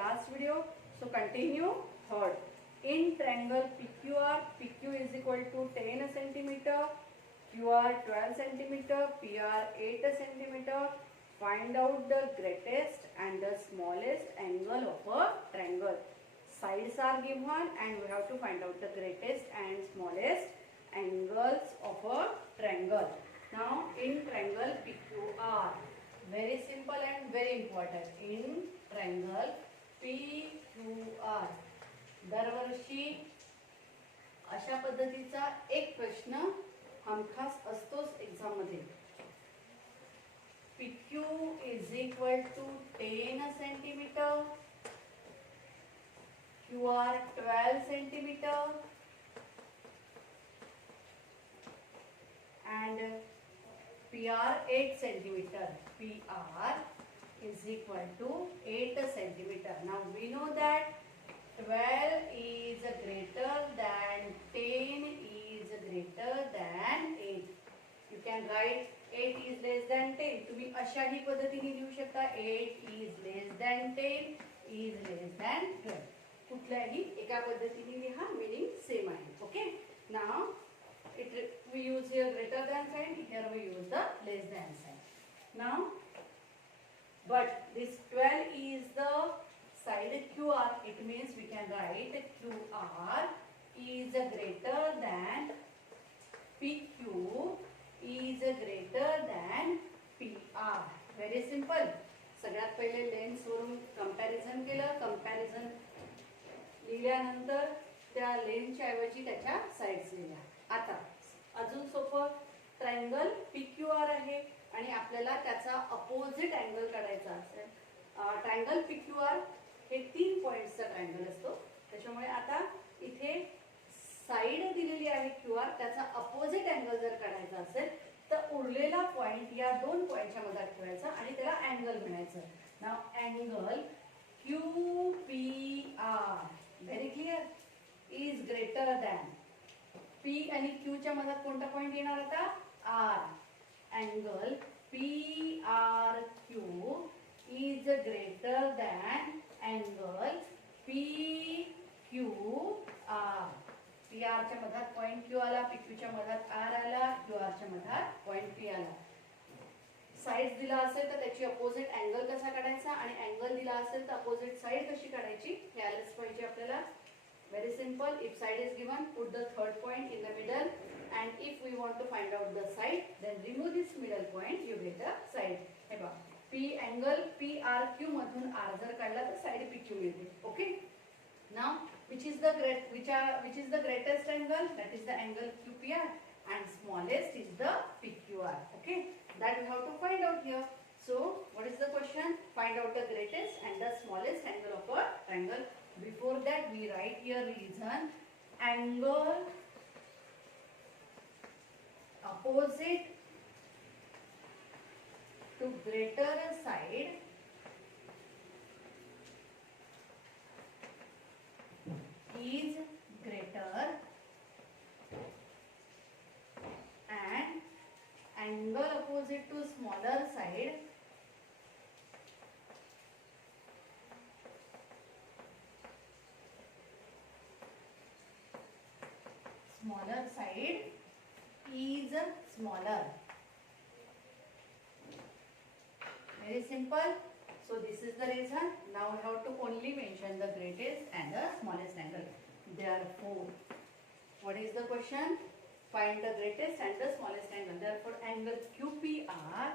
last video. So continue. Third, in triangle PQR, PQ is equal to 10 centimeter, QR 12 centimeter, PR 8 centimeter. Find out the greatest and the smallest angle of a triangle. Sides are given and we have to find out the greatest and smallest angles of a triangle. Now in triangle PQR, very simple and very important. In triangle PQR, दरवर्षी अशा पद्धतीचा एक प्रश्न हमखास असतोच exam मध्ये. PQ is equal to 10 centimeter, QR 12 centimeter and PR 8 centimeter. PR is equal to 8 centimeter. Now we know that 12 is greater than 10 is greater than 8. You can write 8 is less than 10. तुम्ही अशाही पद्धतीने लिहू शकता. 8 is less than 10 is less than 12. कुठल्याही एका पद्धतीने लिहा, meaning same आहे. Okay. Now we use here greater than sign. Here we use the less than sign. Now, but this 12 is the side QR. It means we can write QR is greater than PQ is greater than PR. Very simple. सगळ्यात पहिले lens वरून comparison केलं. Comparison लिहिल्यानंतर त्या लेन्सच्या ऐवजी त्याच्या sides लिहिल्या. आता अजून सोपं, ट्रायंगल PQR आहे आणि आपल्याला त्याचा अपोजिट अँगल काढायचा असेल. ट्रायंगल PQR हे 3 पॉइंट्सचा ट्रायंगल असतो. त्याच्यामुळे आता इथे साइड दिलेली आहे QR, त्याचा अपोजिट अँगल जर काढायचा असेल तर उरलेला पॉइंट या 2 पॉइंटच्या मध्ये ठेवायचा आणि त्याला अँगल म्हणायचं. नाव angle QPR, very clear, is greater than. P आणि Q च्या मधात कोणता पॉइंट येणार आता? R. Angle PRQ is greater than angle PQR. PR च्या मधात पॉइंट Q आला, PQ च्या मधात R आला, QR च्या मधात पॉइंट P आला. साइड दिला असेल तर त्याची अपोजिट अँगल कसा काढायचा आणि अँगल दिला असेल तर अपोजिट साइड कशी काढायची हे आलंच पाहिजे आपल्याला. Very simple. If side is given, put the third point in the middle, and if we want to find out the side, then remove this middle point. You get the side. हे बघा, P angle PRQ मधून R जर काढला तर side PQ मिळते. Okay. Now, which is the greatest angle? That is the angle QPR, and smallest is the PQR. Okay. That we have to find out here. So, what is the question? Find out the greatest and the smallest angle of a triangle. Before that, we write here reason. Angle opposite to greater side is greater and angle opposite to smaller side is smaller. Very simple. So this is the reason. Now we have to only mention the greatest and the smallest angle. Therefore, what is the question? Find the greatest and the smallest angle. Therefore, angle QPR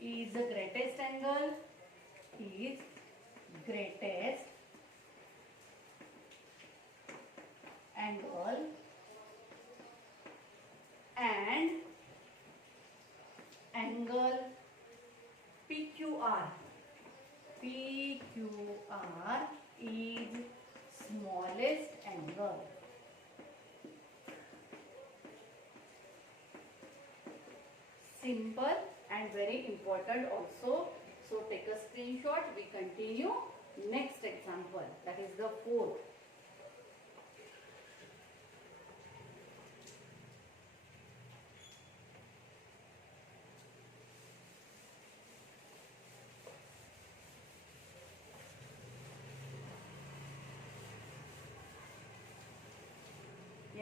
is the greatest angle, is greatest angle, and angle PQR is smallest angle. Simple and very important also. So take a screenshot. We continue next example, that is the 4th.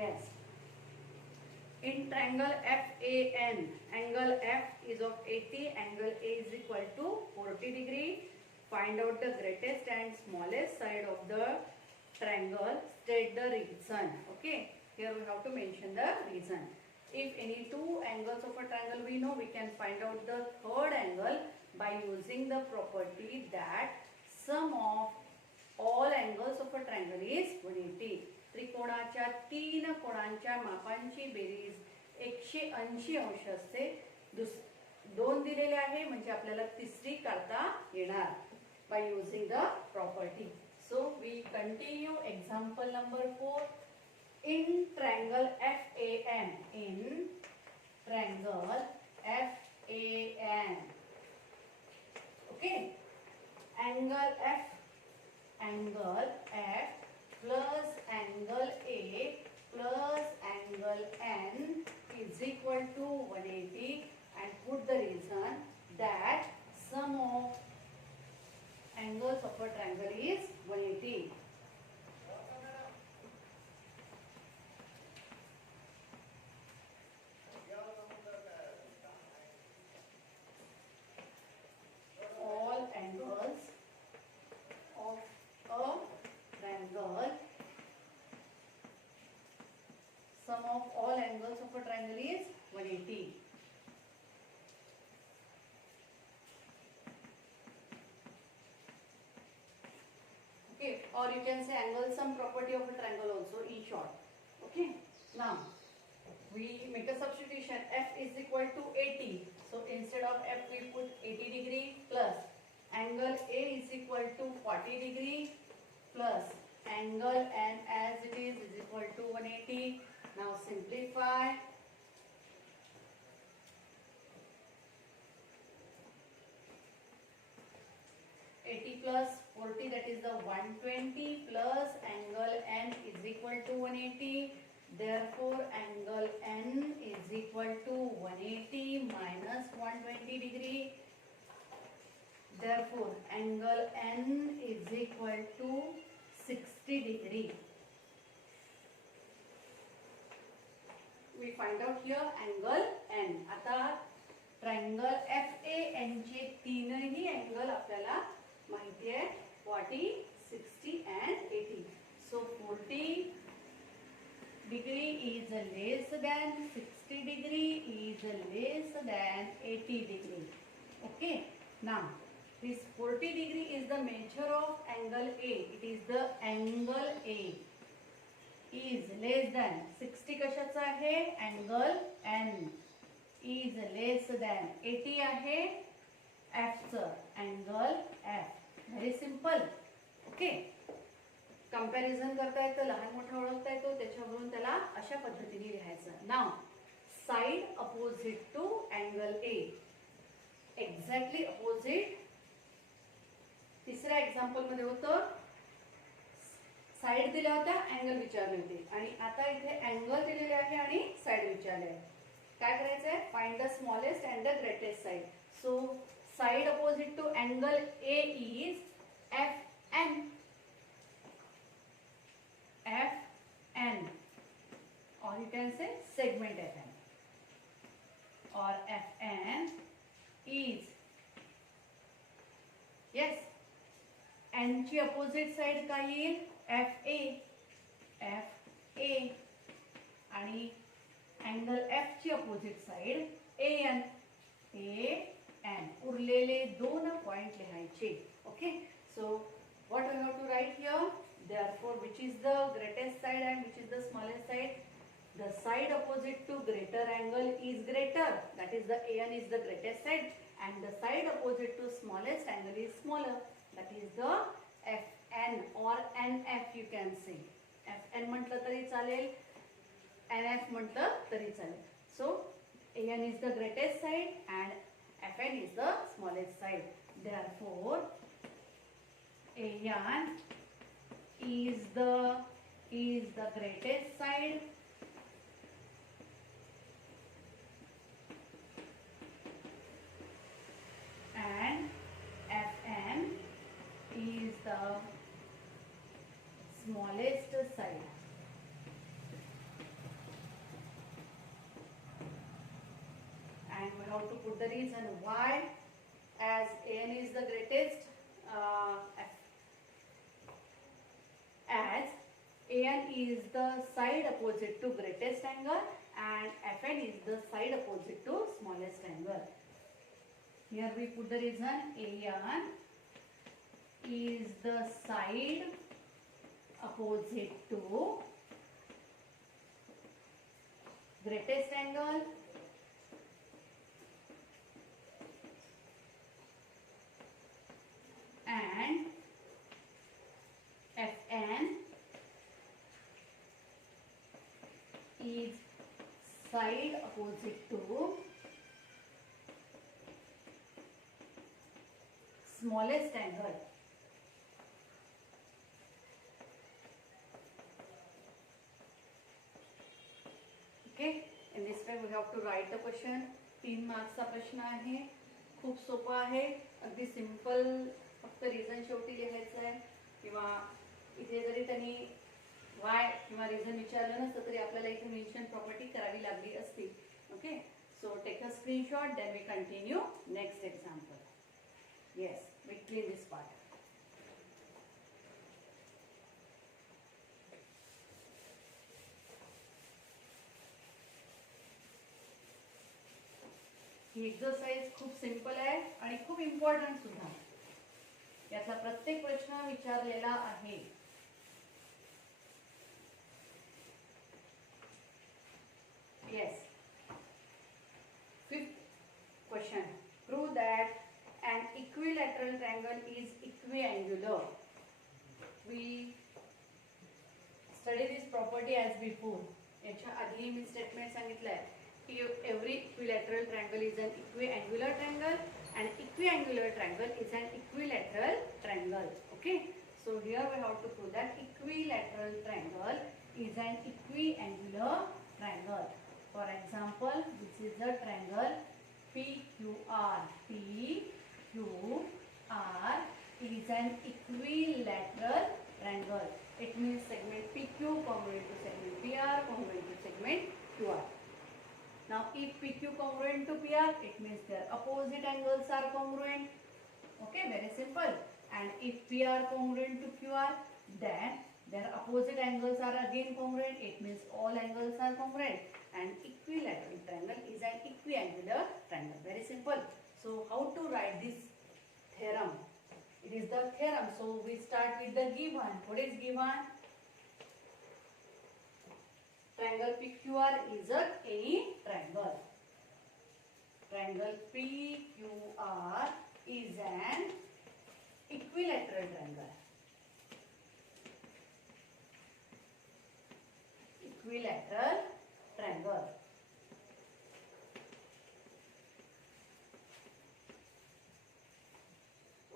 Yes. In triangle FAN, angle F is of 80, angle A is equal to 40 degree. Find out the greatest and smallest side of the triangle. State the reason. Okay. Here we have to mention the reason. If any two angles of a triangle we know, we can find out the third angle by using the property that sum of all angles of a triangle is 180. त्रिकोणाच्या तीन कोणांच्या मापांची berries 180 अंश असते. दोन दिलेले आहे म्हणजे आपल्याला तिसरी काढता येणार by using the property. So we continue example number 4. In triangle FAN, in triangle FAN, okay, angle F plus angle A plus angle N is equal to 180, and put the reason that sum of angles of a triangle is 180. All angles of a triangle, sum of all angles of a triangle is 180. Okay, or you can say angle sum property of a triangle also in short. Okay, now we make a substitution. F is equal to 80. So instead of F we put 80 degree plus angle A is equal to 40 degree plus angle N as it is equal to 180. Now simplify. Plus 40, that is the 120, plus angle N is equal to 180. Therefore angle N is equal to 180 minus 120 degree. Therefore angle N is equal to 60 degree. We find out here angle N. आता triangle FAN चे तीनही angle आपल्याला माहिती आहे 40, 60 and 80. So 40 degree is less than 60 degree is less than 80 degree. Okay. Now this 40 degree is the measure of angle A. It is the angle A is less than 60 कशाचा आहे angle N is less than 80 आहे F च angle F. Very simple. Okay. Comparison करता येतं, लहान मोठा ओळखता येतो, त्याच्यावरून त्याला अशा पद्धतीने लिहायचं. नाव side opposite to angle A, exactly opposite. तिसऱ्या एक्झाम्पल मध्ये होतं साइड दिल्या होत्या, अँगल विचारले होते, आणि आता इथे अँगल दिलेले आहे आणि साइड विचारले आहे. काय करायचंय? Find the smallest and the greatest side. So side opposite to angle A is FN. FN, or you can say segment FN, or FN is, yes, N ची opposite side काय येईल? FA. FA आणि angle F ची opposite side AN. AN. उरलेले दोन point लिहायचे. Okay. So what we have to write here? Therefore, which is the greatest side and which is the smallest side? The side opposite to greater angle is greater. That is the AN is the greatest side, and the side opposite to smallest angle is smaller. That is the FN or NF you can say. FN म्हटलं तरी चालेल, NF म्हटलं तरी चालेल. So AN is the greatest side and FN is the smallest side. Therefore AN is the greatest side and FN is the smallest side. have to put the reason why. As AN is the greatest, as AN is the side opposite to greatest angle and FN is the side opposite to smallest angle. Here we put the reason AN is the side opposite to greatest angle and FN is side opposite to smallest angle. Okay, in this way we have to write the question. 3 मार्क्सचा प्रश्न आहे, खूप सोपा आहे, अगदी simple, फक्त reason शेवटी लिहायचं आहे. किंवा इथे जरी त्यांनी वाय किंवा रिझन विचारलं नसतं तरी आपल्याला इथे मेन्शन प्रॉपर्टी करावी लागली असती. Okay, so take a screenshot, then we continue next example. Yes, we clean this part. ही एक्सरसाइज खूप सिंपल आहे आणि खूप इम्पॉर्टंट सुद्धा. याचा प्रत्येक प्रश्न विचारलेला आहे. Yes, 5th question. Prove that an equilateral triangle is equiangular. We study this property as before. याच्या आधी मी स्टेटमेंट सांगितलंय की every equilateral triangle is an equiangular triangle and equiangular triangle is an equilateral triangle. Okay, so here we have to prove that equilateral triangle is an equiangular triangle. For example, this is the triangle PQR. PQR is an equilateral triangle. It means segment PQ congruent to segment PR congruent to segment QR. Now if PQ congruent to PR, it means their opposite angles are congruent. Okay, very simple. And if PR congruent to QR, then their opposite angles are again congruent. It means all angles are congruent. And equilateral triangle is an equiangular triangle. Very simple. So how to write this theorem? It is the theorem. So we start with the given. What is given? Triangle PQR is any triangle. Triangle PQR is an equilateral triangle. Equilateral triangle.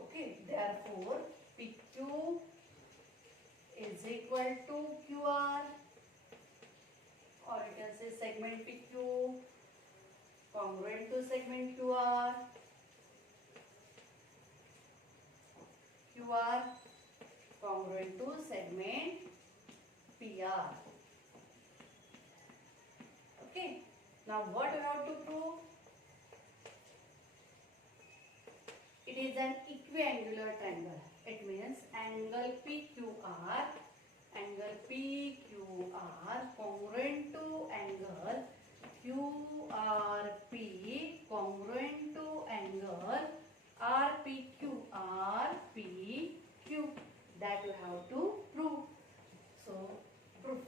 Okay, therefore PQ is equal to QR, or you can say segment PQ congruent to segment QR, QR congruent to segment PR. Okay, now what we have to prove? It is an equiangular triangle. It means angle PQR congruent to angle QRP congruent to angle RPQ. That you have to prove. So proof.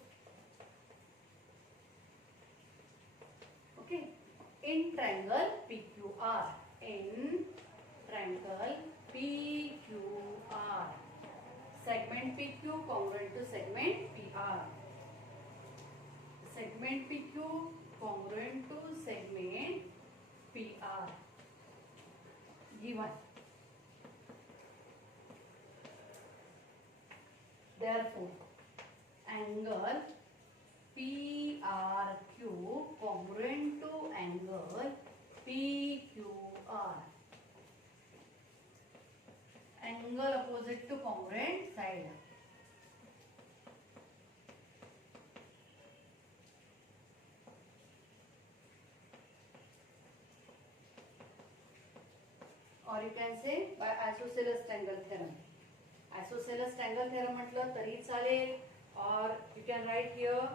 Okay, in triangle PQR, segment PQ congruent to segment PR. Segment PQ congruent to segment PR. Given. Therefore, angle PRQ congruent to angle PQR. Angle opposite to congruent side. or you can say by isosceles triangle theorem. Isosceles triangle theorem म्हटलं तरी चालेल, or you can write here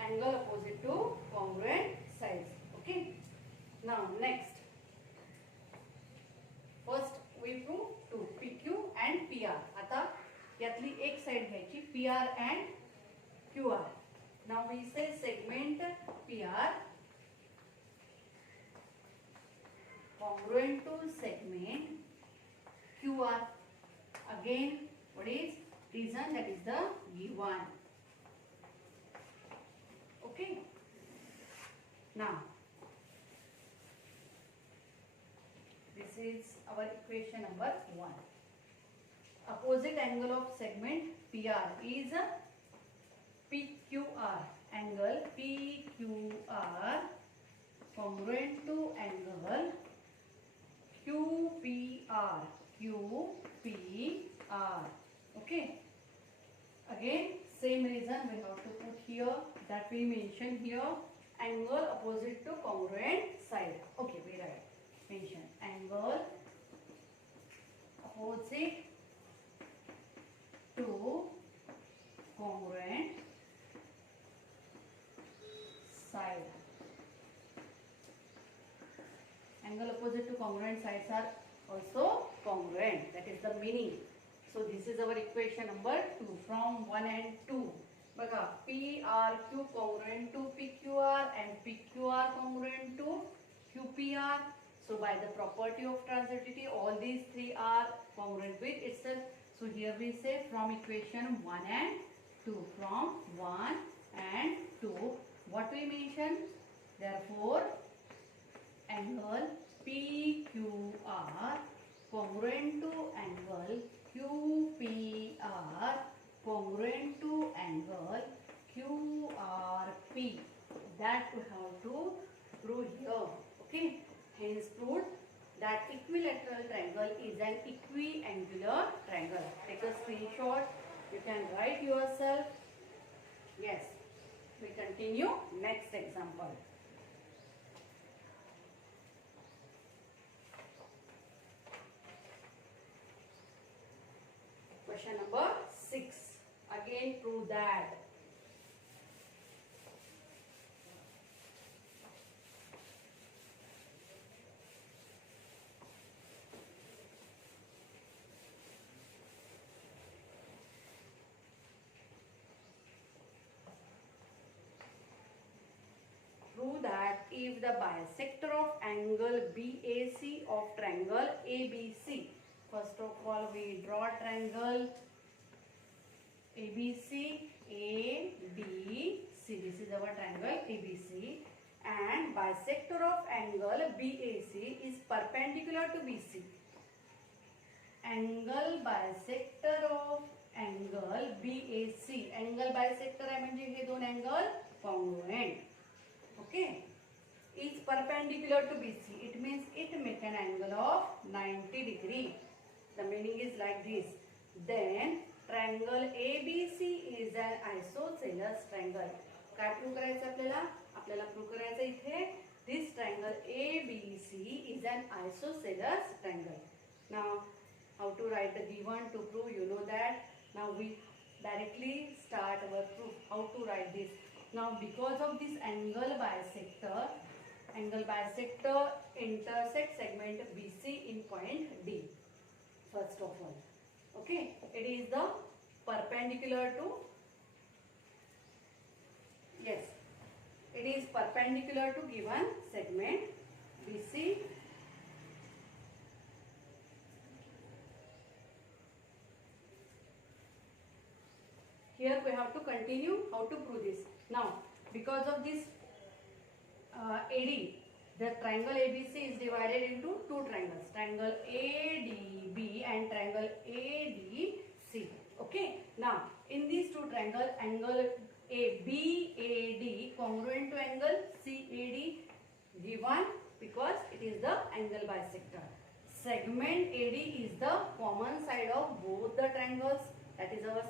angle opposite to congruent sides. Okay. Now next, first we prove two PQ and PR. आता यातली एक side घ्यायची PR and QR. Now we say segment PR congruent to segment QR. Again, what is reason? That is the given. Okay. Now this is our equation number 1. Opposite angle of segment PR is PQR. Angle PQR congruent to angle QPR. QPR. Okay. Again, same reason we have to put here that we mention here angle opposite to congruent side. Okay, we write mention angle opposite to congruent side. Angle opposite to congruent sides are also congruent. That is the meaning. So this is our equation number 2 from 1 and 2. बघा PRQ congruent to PQR and PQR congruent to QPR. So by the property of transitivity, all these three are congruent with itself. So here we say from equation 1 and 2. From 1 and 2, what we mention? Therefore, angle PQR congruent to angle QPR congruent to angle QRP. That we have to prove here. Okay. Hence proved that equilateral triangle is an equiangular triangle. Take a screenshot. You can write yourself. Yes. We continue next example. Question number 6. Again prove that if the bisector of angle BAC of triangle ABC. First of all, we draw triangle ABC, ABC. This is our triangle ABC, and bisector of angle BAC is perpendicular to BC. Angle bisector of angle BAC. Angle bisector आहे म्हणजे हे दोन angle congruent. Okay. Is perpendicular to BC. It means it make an angle of 90 degree. The meaning is like this. Then triangle ABC is an isosceles triangle. काय prove करायचं आपल्याला? आपल्याला prove करायचं इथे this triangle ABC is an isosceles triangle. Now how to write the given to prove? You know that. Now we directly start our proof. How to write this? Now because of this angle bisector intersect segment BC in point D. First of all, okay, it is the perpendicular to, yes, it is perpendicular to given segment BC. Here we have to continue how to prove this. Now because of this AD, the triangle ABC is divided into two triangles, triangle ADB and triangle ADC. Okay. Now in these two triangles, angle BAD congruent to angle CAD given because it is the angle bisector. Segment AD is the common side of both the triangles. That is our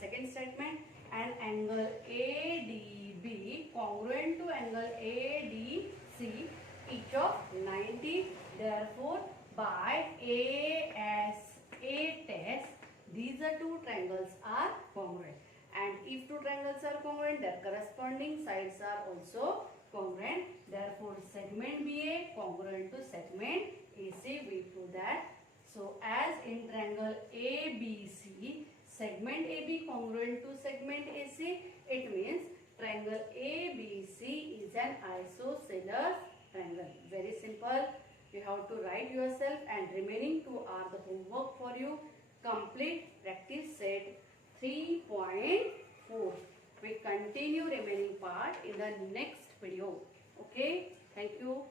second statement. And angle ADB congruent to angle ADC each of 90. Therefore, by A test, these are two triangles are congruent. And if two triangles are congruent, their corresponding sides are also congruent. Therefore, segment BA congruent to segment AC. We prove that. So, as in triangle ABC, segment AB congruent to segment AC, it means triangle ABC is an isosceles triangle. Very simple. You have to write yourself, and remaining two are the homework for you. Complete practice set 3.4. We continue remaining part in the next video. Okay. Thank you.